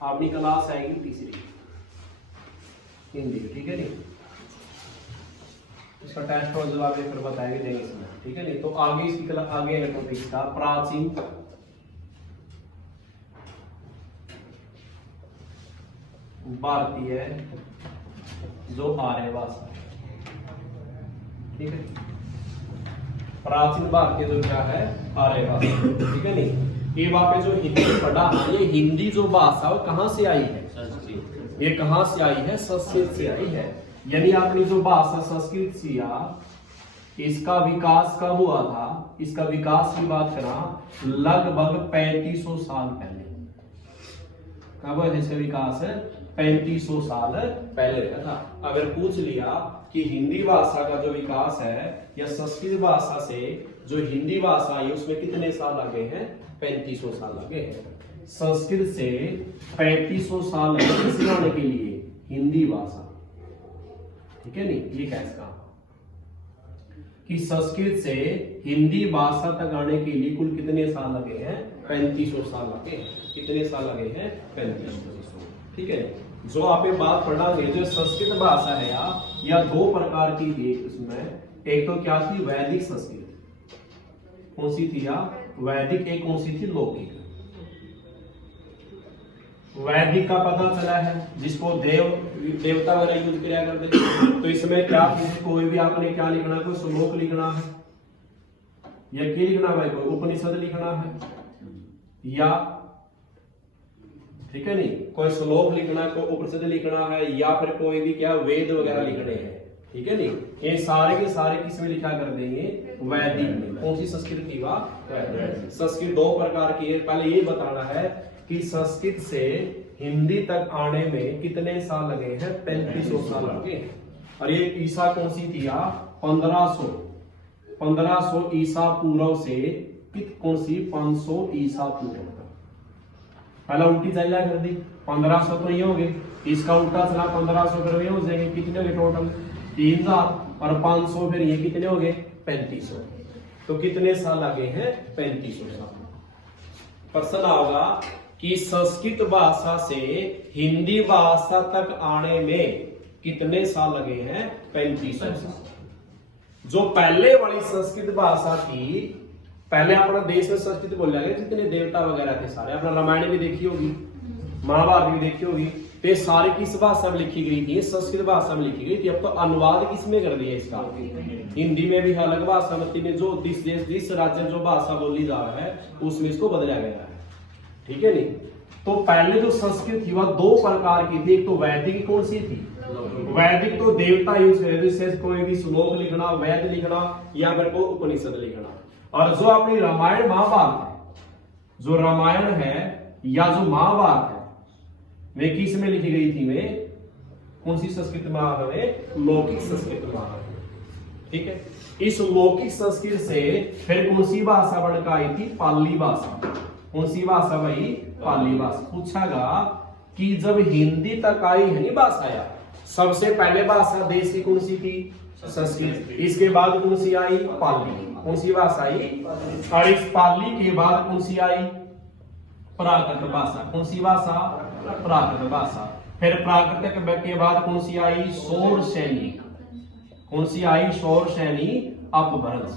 अपनी क्लास आएगी तीसरी हिंदी, ठीक है नी। इसका टेस्ट और जवाब फिर बताएंगे देंगे इसमें, ठीक है नी। तो आगे इसकी क्लास आगे है टॉपिक इसका प्राचीन भारतीय जो आर्य भाषा, ठीक है। प्राचीन भारतीय जो क्या है आर्य भाषा, ठीक है नी। ये वहां पे जो हिंदी पढ़ा है, ये हिंदी जो भाषा वो कहां से आई है? ये कहां से आई है? संस्कृत से आई है। यानी आपने जो भाषा संस्कृत से या इसका विकास कब हुआ था? इसका विकास की बात करा लगभग 3500 साल पहले। कब है इसका विकास? 3500 साल पहले हुआ था। अगर पूछ लिया कि हिंदी भाषा का जो विकास है या संस्कृत भाषा से जो हिंदी भाषा आई उसमें कितने साल लगे हैं? 3500 साल लगे हैं। संस्कृत से 3500 साल लगे सिखाने के लिए हिंदी भाषा, ठीक है नी। ये कैसे कहा कि संस्कृत से हिंदी भाषा तक आने के लिए कुल कितने साल लगे हैं? 3500 साल लगे हैं। कितने साल लगे हैं? 3500, ठीक है। जो आप ये बात पढ़ांगे जो संस्कृत भाषा है या दो प्रकार की थी इसमें। एक तो क्या थी? वैदिक संस्कृत। कौन सी थी? वैदिक। एक कौन सी थी? लौकिक। वैदिक का पता चला है जिसको देवता वगैरह यूज किया करते। तो इसमें क्या कोई भी आपने क्या लिखना है? कोई श्लोक लिखना है या क्या लिखना भाई? कोई उपनिषद लिखना है या, ठीक है नहीं, कोई श्लोक लिखना है, कोई उपनिषद लिखना है या फिर कोई भी क्या वेद वगैरह लिखने हैं, ठीक है नहीं। ये सारे के सारे किस में लिखा कर देंगे? वैदिक में। कौन सी संस्कृति? संस्कृत दो प्रकार की है। पहले ये बताना है कि संस्कृत से हिंदी तक आने में कितने साल लगे हैं? 3500 साल लगे। और ये ईसा कौन सी थी? 1500 ईसा पूर्व से कौन सी? 500 ईसा पूर्व। पहला उल्टी चला कर दी। 1500 तो ये हो गए, इसका उल्टा चला 1500 कर हो जाएंगे। कितने हो गए टोटल? 3000 और 500 फिर ये कितने हो गए? 3500। तो कितने साल लगे हैं? 3500 साल। प्रश्न होगा कि संस्कृत भाषा से हिंदी भाषा तक आने में कितने साल लगे हैं? 3500 साल। जो पहले वाली संस्कृत भाषा थी, पहले अपना देश में संस्कृत बोला गया, जितने देवता वगैरह थे सारे, अपना रामायण भी देखी होगी, महाभारत भी देखी होगी, तो सारी किस भाषा में लिखी गई थी? संस्कृत भाषा में लिखी गई थी। अब तो अनुवाद किसमें कर दिया इसका? हिंदी में भी अलग भाषा में जो जिस राज्य में जो भाषा बोली जा रहा है उसमें इसको बदला गया है, ठीक है नहीं। तो पहले जो संस्कृत थी वह दो प्रकार की थी। एक तो वैदिक। कौन सी थी? वैदिक तो देवता यूज करते, कोई भी श्लोक लिखना, वेद लिखना या फिर कोई उपनिषद लिखना। और जो अपनी रामायण महाभारत है, जो रामायण है या जो महाभारत है, वे किस में लिखी गई थी? वे कौन सी संस्कृत महाभारत में? लौकिक संस्कृत महाभारत, ठीक है। इस लौकिक संस्कृत से फिर कौन सी भाषा बनकर आई थी? पाली भाषा। कौन सी भाषा भाई? पाली भाषा। पूछागा कि जब हिंदी तक आई है नहीं भाषा, सबसे पहले भाषा देश की कौन सी थी? संस्कृत। इसके बाद कौन सी आई? पाली। कौन सी भाषा आई? और इस पाली के बाद कौन सी आई? प्राकृत भाषा। कौन सी भाषा? प्राकृत भाषा। फिर प्राकृतिक के बाद कौन सी आई? सौर सैनिक। कौन सी आई? सौर सैनिक अपभ्रंश।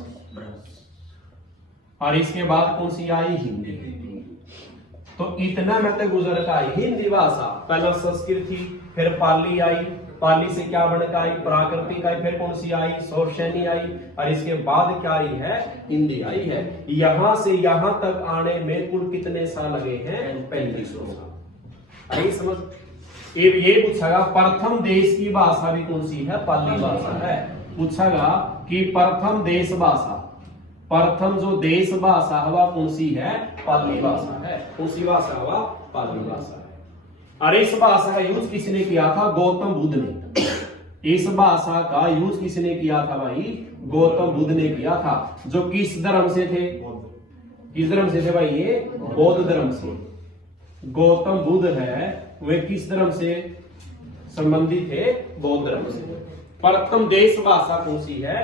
और इसके बाद कौन सी आई? हिंदी। तो इतना में तो गुजर का आई हिंदी भाषा। पहले संस्कृत थी, फिर पाली आई, पाली से क्या बनकर आई? प्राकृतिक आई, फिर कौन सी आई? सौरसैनी आई, और इसके बाद क्या आई है? हिंदी आई है। यहां से यहां तक आने में कुल कितने साल लगे हैं? 3500 साल। आई समझ? ये पूछागा प्रथम देश की भाषा भी कौन सी है? पाली भाषा है। पूछागा कि प्रथम देश भाषा, प्रथम जो देश भाषा हवा कौन सी है? पाली भाषा है। कौन सी भाषा हवा? पाली भाषा है। और इस भाषा का यूज किसने किया था? गौतम बुद्ध ने। इस भाषा का यूज किसने किया था भाई? गौतम बुद्ध ने किया था। जो किस धर्म से थे? किस धर्म से थे भाई? ये बौद्ध धर्म से। गौतम बुद्ध है वे किस धर्म से संबंधित थे? बौद्ध धर्म से। प्रथम देश भाषा कौन सी है?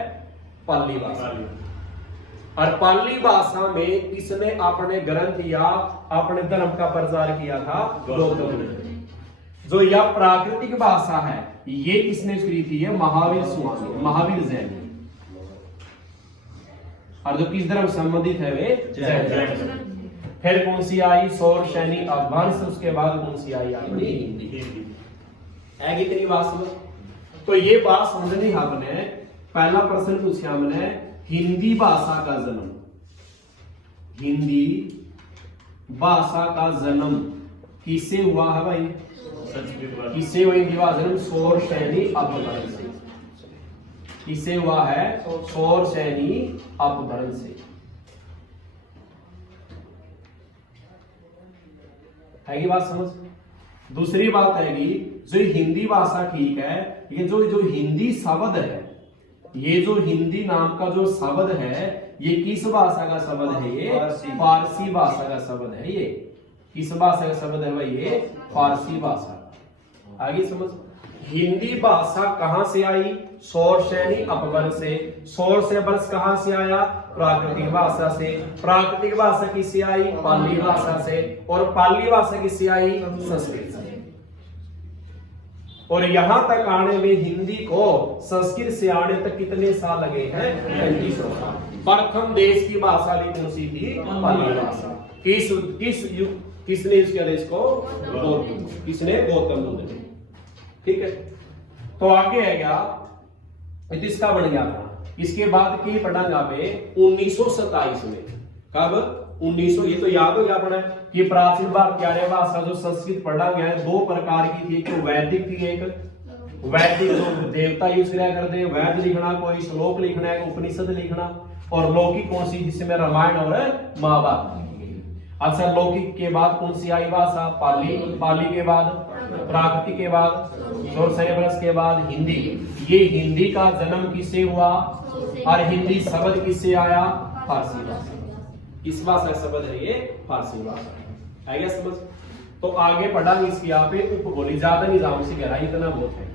पाली भाषा। और पाली भाषा में किसने अपने ग्रंथ या अपने धर्म का प्रचार किया था? गौतम ने। जो यह प्राकृतिक भाषा है ये किसने शुरू की है? महावीर स्वामी, महावीर जैन। और जो किस धर्म संबंधित है वे जैन। फिर कौन सी आई? सौर सैनी अपभ्रंश। उसके बाद कौन सी आई? अपनी हिंदी। है कितनी बात समझ? तो ये बात समझनी हमने। पहला प्रश्न पूछा हमने, हिंदी भाषा का जन्म, हिंदी भाषा का जन्म किससे हुआ है भाई? किससे हुआ हिंदी भाषा जन्म? सौर सैनी अपभ्रंश से। किससे हुआ है? सौर सैनी अपभ्रंश से। है ये बात समझ? दूसरी बात है कि जो हिंदी भाषा ठीक है, ये जो हिंदी शब्द है, ये जो हिंदी नाम का जो शब्द है ये किस भाषा का शब्द है? ये फारसी भाषा का शब्द है। ये किस भाषा का शब्द है भाई? ये फारसी भाषा का। आगे समझ? हिंदी भाषा कहां से आई? सौर सैनी अपभ्रंश से। सौर से वर्ष कहां से आया? प्राकृतिक भाषा से। प्राकृतिक भाषा किससे आई? पाली भाषा से। और पाली भाषा किससे आई? संस्कृत से। और यहां तक आने में हिंदी को संस्कृत से आने तक कितने साल लगे हैं? 3500 साल। प्रथम देश की भाषा भी कौन सी थी? पाली भाषा। किसने यूज किया इसको? गौतम। किसने? गौतम बुद्ध ने। ठीक है, तो आगे है क्या? इसका बन गया था। इसके बाद की पढ़ांगा पे 1927 में। कब? 1900। ये तो याद हो गया अपने कि प्राचीन भारतीय भाषा जो संस्कृत पढ़ा गया है दो प्रकार की थी। एक वैदिक थी, एक वैदिक जो देवता यूज किया करते, वैद लिखना, कोई श्लोक लिखना है, उपनिषद लिखना। और लौकिक कौन सी? जिसमें रामायण और महाभारत। अच्छा, लौकिक के बाद कौन सी आई भाषा? पाली। पाली के बाद प्राकृतिक के बाद सौर सैनी अपभ्रंश के बाद हिंदी। ये हिंदी का जन्म किससे हुआ? और हिंदी शब्द किससे आया? फारसी भाषा। किस भाषा का शब्द है ये? फारसी भाषा। आएगा समझ? तो आगे पढ़ांगे इसकी यहाँ पे उपबोली। ज्यादा निजाम से गहराई इतना बहुत है।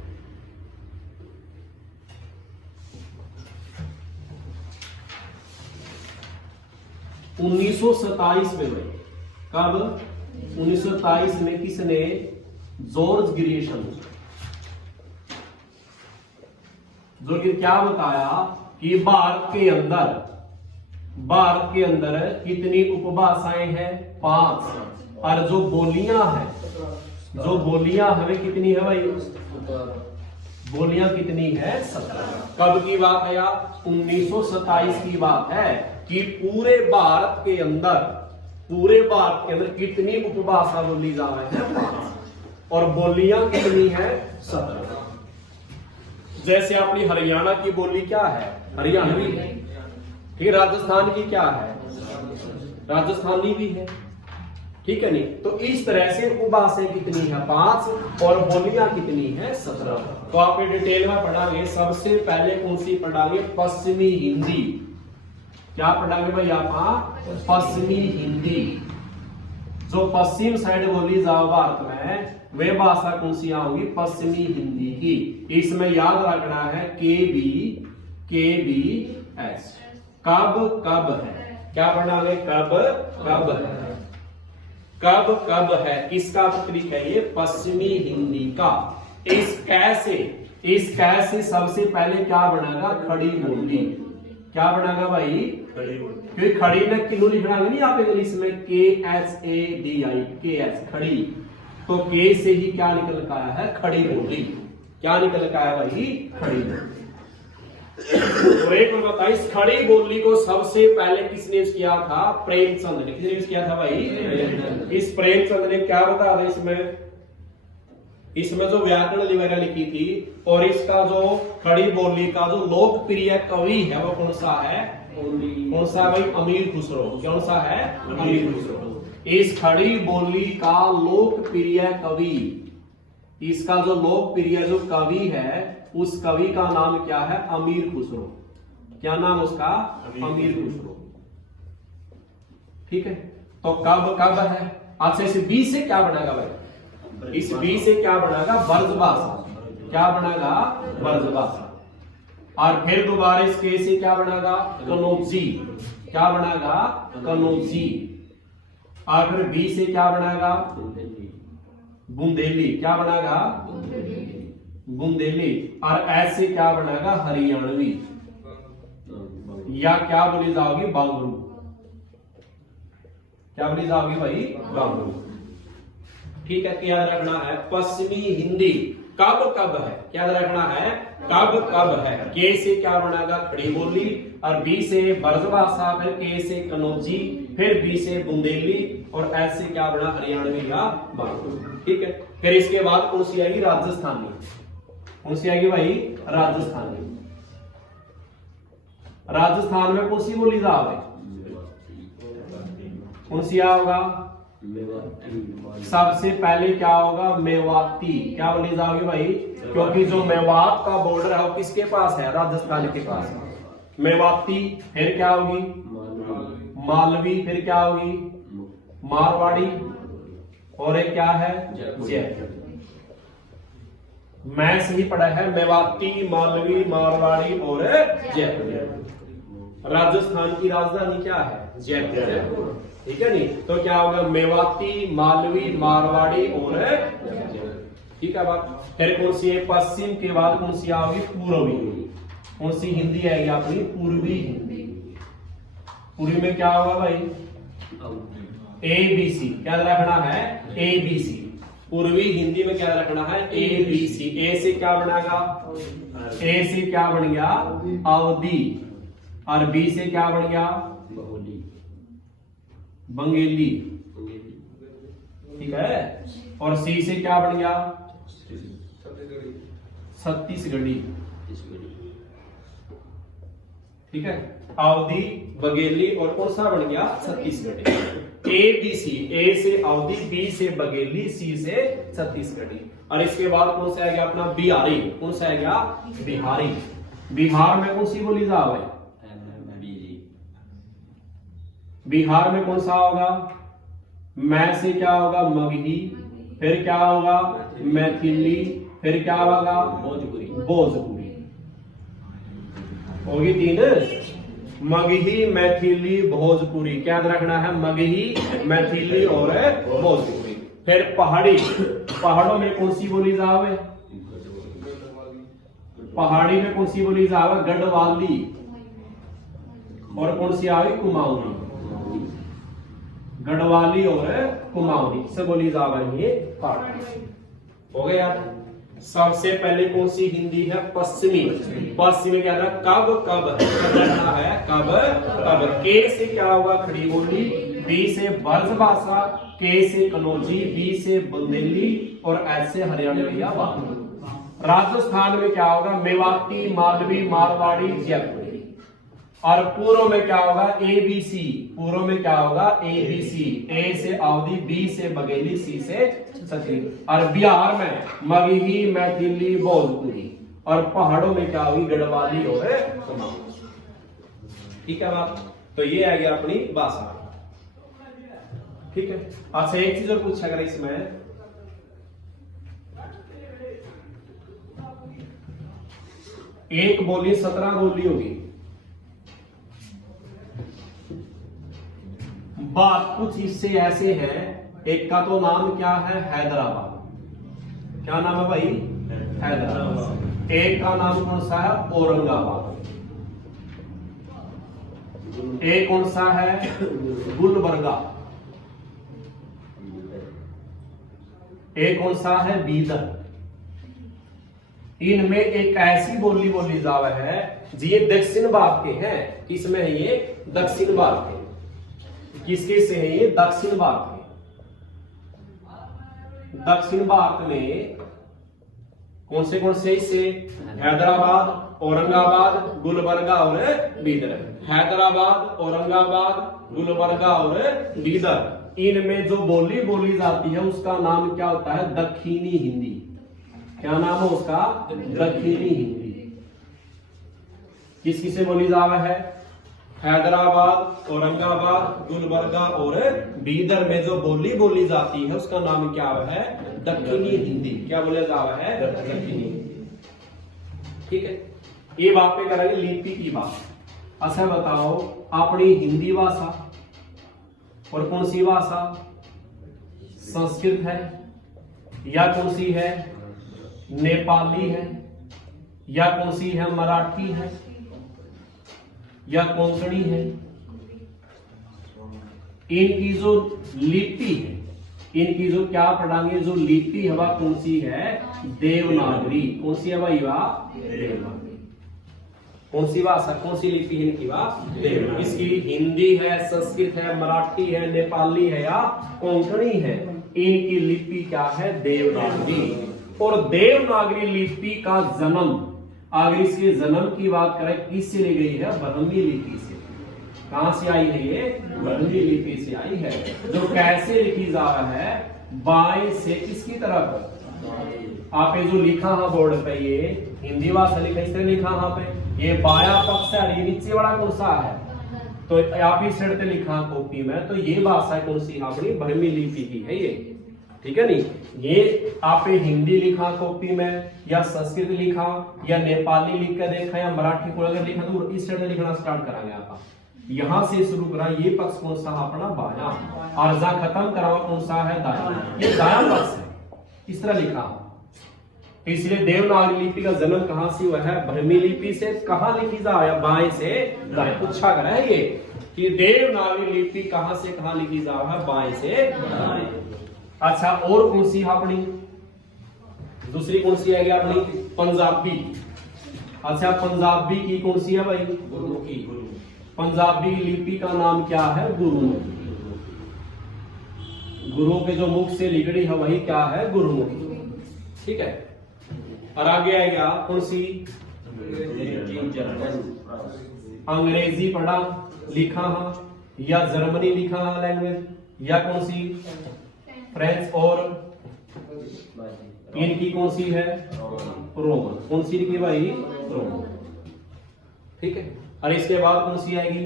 में 1927 में भाई। कब? 1927 में किसने? George Grierson. जो कि क्या बताया कि भारत के अंदर कितनी उपभाषाएं हैं? 5। और जो बोलियां हैं, जो बोलियां हमें कितनी है भाई? बोलियां कितनी है? 17। कब की बात है यार? 1927 की बात है कि पूरे भारत के अंदर कितनी उपभाषा बोली जा रही है? 5। और बोलियां कितनी है? 17। जैसे अपनी हरियाणा की बोली क्या है? हरियाणवी है। ठीक है, राजस्थान की क्या है? राजस्थानी भी है। ठीक है नहीं? तो इस तरह से उपभाषाएं कितनी है? 5। और बोलियां कितनी है? 17। तो आप डिटेल में पढ़ांगे। सबसे पहले कौन सी पढ़ांगे? पश्चिमी हिंदी। क्या पढ़ांगे भाई आप? पश्चिमी हिंदी। जो पश्चिम साइड बोली जाओ भारत में, वे भाषा कौन सी होगी? पश्चिमी हिंदी की। इसमें याद रखना है KBS। कब है? क्या पढ़ांगे? कब है? किसका प्रतीक है ये? पश्चिमी हिंदी का। इस कैसे सबसे पहले क्या बनेगा? खड़ी बोली। क्या बनेगा भाई? क्योंकि खड़ी में किन्नू लिखना नहीं आप इंग्लिश में KHADI, KH खड़ी। तो के से ही क्या निकल का आया है? खड़ी बोली। क्या निकल का आया भाई? खड़ी बोली। और एक और बताइए, इस खड़ी बोली को सबसे पहले किसने यूज किया था? प्रेमचंद ने। किसने यूज किया था भाई? इस प्रेमचंद ने क्या बताया था इसमें जो व्याकरण वगैरह लिखी थी। और इसका जो खड़ी बोली का जो लोकप्रिय कवि है वो कौन सा है? कौन सा भाई? अमीर खुसरो। कौन सा है? अमीर खुसरो। इस खड़ी बोली का लोकप्रिय कवि, इसका जो लोकप्रिय जो कवि है उस कवि का नाम क्या है? अमीर खुसरो। क्या नाम उसका? अमीर खुसरो। ठीक है, तो कब है? अच्छा, इस बी से क्या बनेगा भाई? इस बी से क्या बनेगा? ब्रजभाषा। क्या बनेगा? ब्रजभाषा। और फिर दोबारा इस के से क्या बनेगा? कनौजी। क्या बनेगा? कनौजी। और फिर बी से क्या बनेगा? बुंदेली। क्या बनेगा? बुंदेली। और एस से क्या बनेगा? हरियाणवी। या क्या बोली जाओगी? बांगरू। क्या बोली जाओगी भाई? बांगरू। ठीक है, याद रखना है पश्चिमी हिंदी कब कब है, याद रखना है कब कब है। के से क्या बनेगा? खड़ी बोली। और बी से ब्रजभाषा, फिर के से कनौजी, फिर बी से बुंदेली, और एस से क्या बना? हरियाणवी या बांगरू। ठीक है, फिर इसके बाद कौन सी आएगी? राजस्थानी। कौन सी आएगी भाई? राजस्थानी। राजस्थान में कौन सी बोली जाओगे? कौन सी होगा? सबसे पहले क्या होगा? मेवाती। क्या बोली जाओगी भाई? क्योंकि जो मेवात का बॉर्डर है वो किसके पास है? राजस्थान के पास है। मेवाती। फिर क्या होगी? मालवी। फिर क्या होगी? मारवाड़ी। और एक क्या है? जयपुर। मैं सही पढ़ा है, मेवाती, मालवी, मारवाड़ी और जयपुर। राजस्थान की राजधानी क्या है? जयपुर। ठीक है नहीं, तो क्या होगा? मेवाती, मालवी, मारवाड़ी और जयपुर। ठीक है बात। फिर कौन सी है? पश्चिम के बाद कौन सी आओगी? पूर्वी। कौन सी हिंदी आएगी अपनी? पूर्वी हिंदी। पूर्वी में क्या होगा भाई? ABC। क्या रखना है? ABC। पूर्वी हिंदी में क्या रखना है? ABC। ए से क्या बनेगा? ए से क्या बन गया? अवधी। और बी से क्या बन गया? बंगेली। ठीक है, और सी से क्या बन गया? छत्तीसगढ़ी। ठीक है, अवधी, बघेली, और कौन सा बन गया? छत्तीसगढ़ी। A B C. ए से अवधी, बी से बघेली, सी से छत्तीसगढ़ी। और इसके बाद कौन सा आ गया अपना? बिहारी। कौन सा आ गया? बिहारी। बिहार में कौन सी बोली जाओ भाई? बिहार में कौन सा होगा? मैं से क्या होगा? मगही। फिर क्या होगा? मैथिली। फिर क्या होगा? भोजपुरी। भोजपुरी होगी तीन। मगही, मैथिली, भोजपुरी। क्या रखना है? मगही, मैथिली और भोजपुरी। फिर पहाड़ी। पहाड़ों में कौन सी बोली जावे? पहाड़ी में कौन सी बोली जावे? गढ़वाली। और कौन सी आवी? कुमाऊनी। गढ़वाली और कुमाऊनी से बोली जावे ये पहाड़ी। हो गया यार। सबसे पहले कौन सी हिंदी है? पश्चिमी। पश्चिमी क्या था? कब कब है? कब कब। के से क्या होगा? खड़ी बोली। बी से ब्रजभाषा, के से कनौजी, बी से बुंदेली, और एस से हरियाणवी या बांग्ला। राजस्थान में क्या होगा? मेवाती, मालवी, मारवाड़ी, जयपुर। और पूर्व में क्या होगा? ABC। पूर्व में क्या होगा? ABC। ए से अवधी, बी से बघेली, सी से छत्तीसगढ़ी। और बिहार में मगही, मैथिली, भोजपुरी। और पहाड़ों में क्या होगी? गढ़वाली और कुमाऊनी। ठीक है बात। तो ये आ गया अपनी भाषा। ठीक है। अच्छा एक चीज और पूछा अगर इसमें, एक बोली 17 बोली होगी। बात कुछ इससे ऐसे है, एक का तो नाम क्या है? हैदराबाद। क्या नाम है भाई? हैदराबाद। एक का नाम कौन सा है? औरंगाबाद। एक कौन सा है? गुलबर्गा। एक कौन सा है? बीदर। इनमें एक ऐसी बोली बोली जावा है जी, ये दक्षिण भारत के हैं। किसमें है ये? दक्षिण भारत के। किसके से है ये? दक्षिण भारत में। दक्षिण भारत में कौन से इससे? हैदराबाद, औरंगाबाद, गुलबर्गा और बीदर। हैदराबाद, औरंगाबाद, गुलबर्गा और बीदर। इनमें जो बोली बोली जाती है उसका नाम क्या होता है? दक्षिणी हिंदी। क्या नाम है उसका? दक्षिणी हिंदी। किस किसे बोली जावा है? हैदराबाद, औरंगाबाद, गुलबर्गा और बीदर में जो बोली बोली जाती है उसका नाम क्या है? दक्षिणी हिंदी। क्या बोला जावा है? दक्षिणी हिंदी। ठीक है, ये बात पे करेंगे लिपि की बात। अच्छा बताओ, अपनी हिंदी भाषा, और कौन सी भाषा संस्कृत है, या कौन सी है नेपाली है, या कौन सी है मराठी है, या कोंकणी है। इनकी जो लिपि है, इनकी जो क्या पढ़ाएंगे, जो लिपि है वह कौन सी है, देवनागरी। कौन सी है भाई वह, देवनागरी। कौन सी भाषा, कौन सी लिपि है इनकी, वह देवनागरी। इसकी हिंदी है, संस्कृत है, मराठी है, नेपाली है या कोंकणी है, इनकी लिपि क्या है, देवनागरी। और देवनागरी लिपि का जन्म, अगर इसके जन्म की बात करें किससे ली गई है, ब्राह्मी लिपि से। कहां से आई है ये, ब्राह्मी लिपि से आई है, जो कैसे लिखी जा रहा है, बाएं से किसकी तरफ। आप ये जो लिखा है बोर्ड पे, ये हिंदी भाषा लिखा, इस तरह लिखा यहाँ पे, ये बाया पक्ष है, ये नीचे वाला कौन सा है, तो आप इस साइड पे लिखा कॉपी में, तो ये भाषा कौन सी, अपनी ब्राह्मी लिपि की है ये, ठीक है नहीं। ये आप हिंदी लिखा कॉपी में, या संस्कृत लिखा, या नेपाली लिख कर देखा, या मराठी को अगर लिखा, तो इस साइड लिखना स्टार्ट कराएंगे आप। यहां से शुरू करा, ये पक्ष कौन सा अपना बाया, और जहां खत्म करा कौन सा है, दाया। ये दाया पक्ष है, इस तरह लिखा। इसलिए देवनागरी लिपि का जन्म कहां से हुआ है, ब्राह्मी लिपि से। कहां लिखी जा रहा है, बाएं से दाएं। पूछा गया है ये कि देवनागरी लिपि कहां से कहां लिखी जा रहा है, बाएं से दाएं। अच्छा, और कौन सी अपनी दूसरी कौन सी आएगी अपनी, पंजाबी। अच्छा, पंजाबी की कौन सी है भाई, गुरुमुखी। पंजाबी लिपि का नाम क्या है, गुरुमुखी। गुरु के जो मुख से लिखड़ी है वही क्या है, गुरुमुखी, ठीक है। और आगे आएगा कौन सी, अंग्रेजी पढ़ा लिखा है, या जर्मनी लिखा है लैंग्वेज, या कौन सी फ्रेंच, और इनकी कौन सी है, रोमन। कौन सी लिखी भाई, रोमन, ठीक है। और इसके बाद कौन सी आएगी,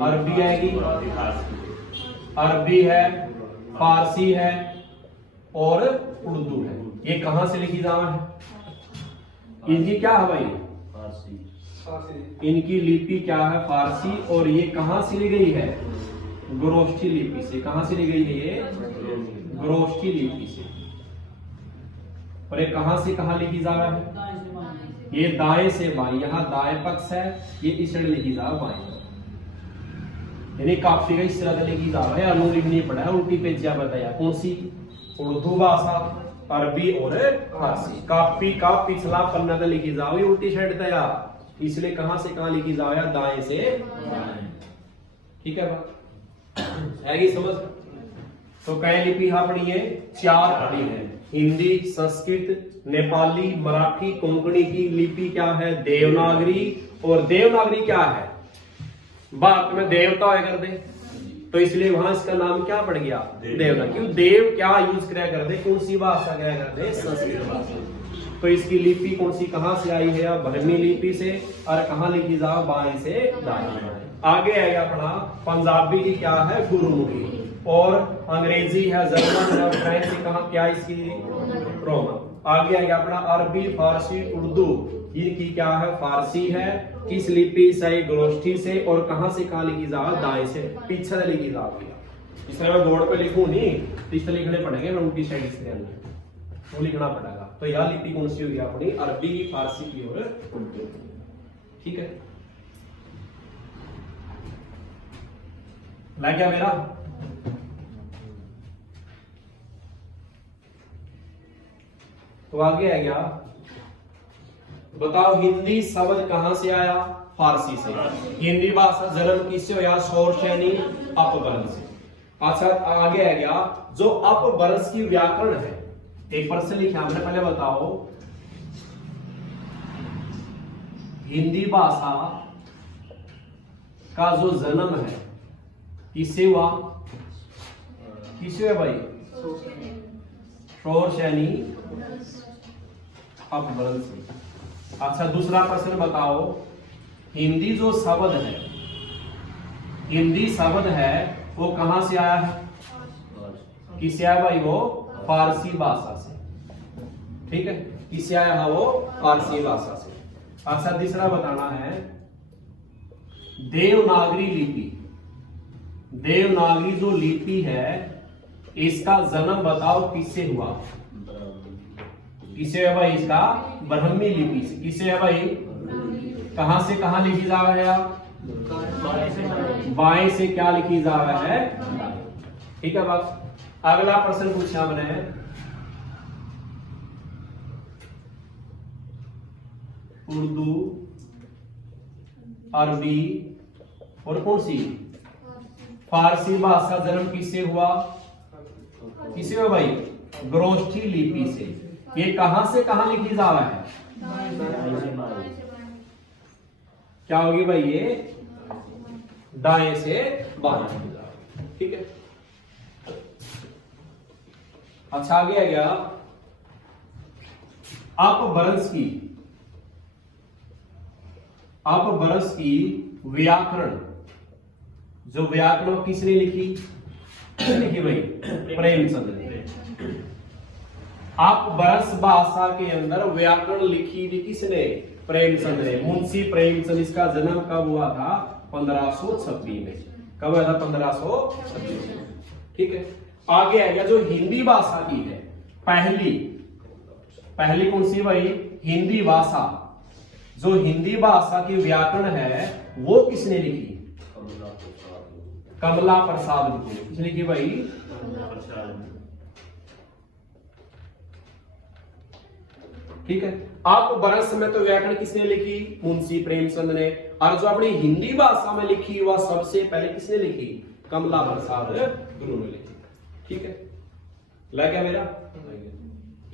अरबी आएगी, अरबी है, फारसी है, और उर्दू है। ये कहां से लिखी जा रहा है, इनकी क्या है भाई, इनकी लिपि क्या है, फारसी। और ये कहां से ली गई है, ग्रोष्ठी लिपि से। कहां से ली गई है ये, ग्रोष्ठी लिपि से। और ये कहां से कहां लिखी जा रहा है, ये दाएं से बाएं, यहाँ दाएं पक्ष है, ये इस साइड लिखी जा रहा है बाएं, यानी काफी का इस तरह का लिखी जा रहा है। अनु लिखनी पड़ा है, उल्टी पेजिया बताया कौन सी, उर्दू भाषा, अरबी और फारसी। काफी का पिछला पन्ना का लिखी जा रही है उल्टी साइड तया, इसलिए कहां से कहां लिखी जा रहा है, दाएं से दाएं, ठीक है बात है समझ। तो कई लिपि अपनी है, चार पढ़ी है, हिंदी, संस्कृत, नेपाली, मराठी, कोंकणी की लिपि क्या है, देवनागरी। और देवनागरी क्या है, बात में देवता है कर दे, तो इसलिए वहां इसका नाम क्या पड़ गया, देवनागरी। क्यों, देव क्या यूज कराया कर दे, कौन सी भाषा क्या कर दे, संस्कृत भाषा। तो इसकी लिपि कौन सी कहां से आई है, ब्राह्मी लिपि से। और कहां लिखी जाओ, बाएं से दाएं। आगे आएगा अपना पंजाबी की क्या है, गुरुमुखी। और अंग्रेजी है, जर्मन है, फ्रेंच कहाँ क्या इसकी, रोमन। आगे आएगा अपना अरबी, फारसी, उर्दू, इनकी क्या है, फारसी है। किस लिपि से, ग्रोष्ठी से। और कहां से कहां लिखी जा, दाएं से पीछे से लिखी जा रही है। इस तरह मैं बोर्ड पे लिखूं नहीं, तो इस तरह लिखने पड़ेंगे, मैं उल्टी साइड इस तरह वो लिखना पड़ेगा। तो यह लिपि कौन सी होगी अपनी, अरबी की, फारसी की और उर्दू, ठीक है। लग गया मेरा। तो आगे आ गया, बताओ हिंदी शब्द कहां से आया, फारसी से। हिंदी भाषा जन्म किससे हुआ, शोर यानी अपभ्रंश से। अच्छा, आगे आ गया, जो अपभ्रंश की व्याकरण है, एक प्रश्न लिखा हमने, पहले बताओ हिंदी भाषा का जो जन्म है किससे हुआ, किससे हुआ भाई, शोर यानी अपभ्रंश से। अच्छा, दूसरा प्रश्न बताओ, हिंदी जो शब्द है, हिंदी शब्द है वो कहां से आया है, किससे आया भाई, वो फारसी भाषा से, ठीक है। किससे आया है वो, फारसी भाषा से। अच्छा, तीसरा बताना है, देवनागरी लिपि, देवनागरी जो लिपि है इसका जन्म बताओ किससे हुआ? किसे है भाई? इसका ब्राह्मी लिपि से। किसे है भाई? कहां से कहां लिखी जा रहा है? बाएं से क्या लिखी जा रहा है? ठीक है बस। अगला प्रश्न पूछा मैंने, उर्दू, अरबी और कौन सी? फारसी भाषा जन्म किससे हुआ? किससे हुआ भाई? ग्रोष्ठी लिपि से। ये कहां से कहां लिखी जा रहा है? क्या होगी भाई? ये दाएं से बाएं। ठीक है, अच्छा आगे आ गया। अपभ्रंश की व्याकरण, जो व्याकरण किसने लिखी? लिखी भाई प्रेमचंद ने। अपभ्रंश भाषा के अंदर व्याकरण लिखी थी किसने? प्रेमचंद ने। मुंशी प्रेमचंद। इसका जन्म कब हुआ था? 1526 में। कब हुआ था? 1526 में। ठीक है, आगे आ गया जो हिंदी भाषा की है पहली कौन सी भाई? हिंदी भाषा। जो हिंदी भाषा की व्याकरण है वो किसने लिखी? कमला प्रसाद लिखी। किसने लिखी भाई? ठीक है, अपभ्रंश में तो व्याकरण किसने लिखी? मुंशी प्रेमचंद ने। और जो अपनी हिंदी भाषा में लिखी वह सबसे पहले किसने लिखी? कमला प्रसाद गुरु ने लिखी। ठीक है, लग गया मेरा?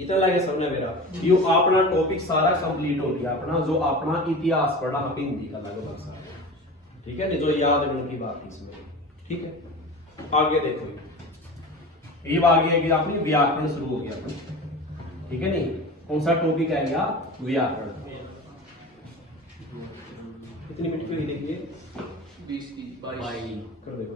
इतना लगे समझना मेरा? यो अपना टॉपिक सारा कंप्लीट हो गया अपना, जो अपना इतिहास पढ़ा हम हिंदी का लगभग सारा। ठीक है नहीं, जो याद है उनकी बात इसमें। ठीक है, आगे देखो, ये आगे अपनी व्याकरण शुरू हो गया अपनी। ठीक है नहीं, कौन सा टॉपिक आएगा? व्याकरण। कितनी मिनट की हुई देखिए? 20 की 22 कर देखो।